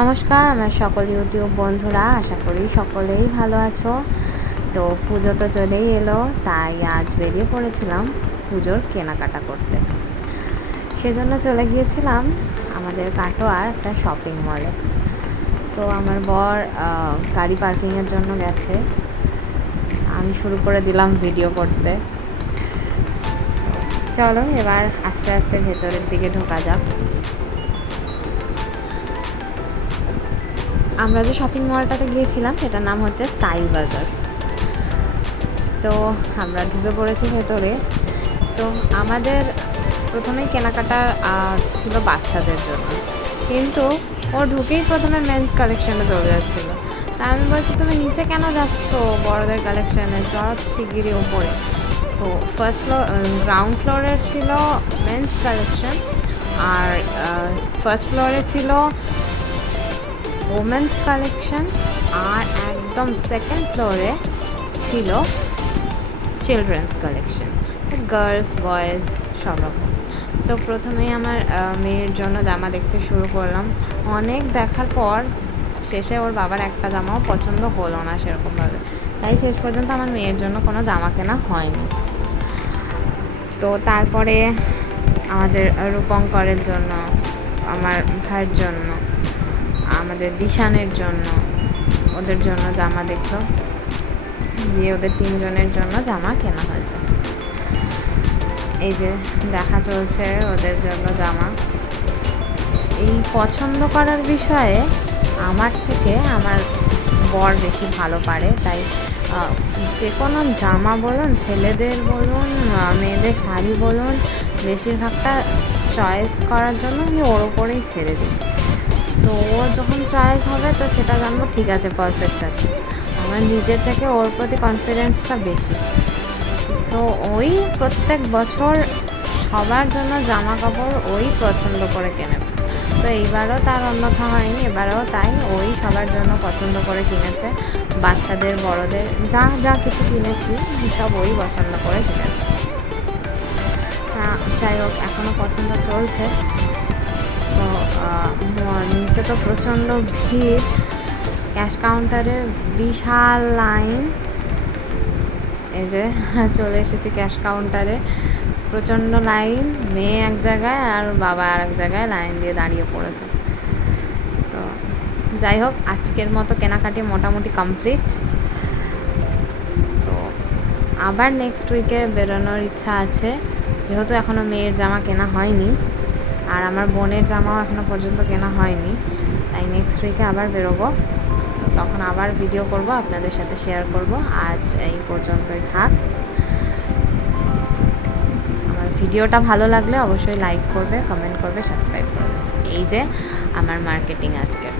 নমস্কার আমার সকল ইউটিউব বন্ধুরা, আশা করি সকলেই ভালো আছো। তো পুজো তো চলেই এলো, তাই আজ বেরিয়ে পড়েছিলাম পুজোর কেনাকাটা করতে। সেজন্য চলে গিয়েছিলাম আমাদের কাটোয়ার একটা শপিং মলে। তো আমার বর গাড়ি পার্কিংয়ের জন্য গেছে, আমি শুরু করে দিলাম ভিডিও করতে। চলো এবার আস্তে আস্তে ভেতরের দিকে ঢোকা যাক। আমরা যে শপিং মলটাতে গিয়েছিলাম সেটার নাম হচ্ছে স্টাইল বাজার। তো আমরা ঢুকে পড়েছি ভেতরে। তো আমাদের প্রথমেই কেনাকাটা ছিল বাচ্চাদের জন্য, কিন্তু ও ঢুকেই প্রথমে মেন্স কালেকশানে চলে যাচ্ছিলো। তা আমি বলছি, তুমি নিচে কেন যাচ্ছ বড়দের কালেকশানে, চল শিগগিরই ওপরে। তো গ্রাউন্ড ফ্লোরে ছিল মেন্স কালেকশন, আর ফার্স্ট ফ্লোরে ছিল ওমেন্স কালেকশন, আর একদম সেকেন্ড ফ্লোরে ছিল চিলড্রেন্স কালেকশন, গার্লস বয়েজ সব রকম। তো প্রথমেই আমার মেয়ের জন্য জামা দেখতে শুরু করলাম। অনেক দেখার পর শেষে ওর বাবার একটা জামাও পছন্দ হলো না সেরকমভাবে, তাই শেষ পর্যন্ত আমার মেয়ের জন্য কোনো জামা কেনা হয়নি। তো তারপরে আমাদের রূপঙ্করের জন্য, আমার ভাইয়ের জন্য, আমাদের দিশানের জন্য, ওদের জন্য জামা দেখলো, দিয়ে ওদের তিনজনের জন্য জামা কেনা হয়েছে। এই যে দেখা চলছে ওদের জন্য জামা। এই পছন্দ করার বিষয়ে আমার থেকে আমার বর বেশি ভালো পারে, তাই যে কোনো জামা বলুন, ছেলেদের বলুন, মেয়েদের শাড়ি বলুন, বেশিরভাগটা চয়েস করার জন্য আমি ওর ওপরেই ছেড়ে দিই। তো ও যখন চয়েস হবে তো সেটা জানবো ঠিক আছে, পারফেক্ট আছে। আমার নিজের থেকে ওর প্রতি কনফিডেন্সটা বেশি। তো ওই প্রত্যেক বছর সবার জন্য জামা কাপড় ওই পছন্দ করে কেনে। তো এইবারও তার অন্যথা হয়নি, এবারেও তাই, ওই সবার জন্য পছন্দ করে কিনেছে। বাচ্চাদের বড়দের যা যা কিছু কিনেছি সব ওই পছন্দ করে কিনেছে। যাই হোক, এখনও পছন্দ চলছে। তো নিচে তো প্রচণ্ড ভিড়, ক্যাশ কাউন্টারে বিশাল লাইন। এই যে চলে এসেছি ক্যাশ কাউন্টারে, প্রচণ্ড লাইন। মেয়ে এক জায়গায় আর বাবা আর এক জায়গায় লাইন দিয়ে দাঁড়িয়ে পড়েছে। তো যাই হোক, আজকের মতো কেনাকাটি মোটামুটি কমপ্লিট। তো আবার নেক্সট উইকে বেরোনোর ইচ্ছা আছে, যেহেতু এখনও মেয়ের জামা কেনা হয়নি আর আমার বোনের জামাও এখনও পর্যন্ত কেনা হয়নি, তাই নেক্সট উইকে আবার বেরোবো। তো তখন আবার ভিডিও করব, আপনাদের সাথে শেয়ার করব। আজ এই পর্যন্তই থাক। আমার ভিডিওটা ভালো লাগলে অবশ্যই লাইক করবে, কমেন্ট করবে, সাবস্ক্রাইব করবে। এই যে আমার মার্কেটিং আজকের।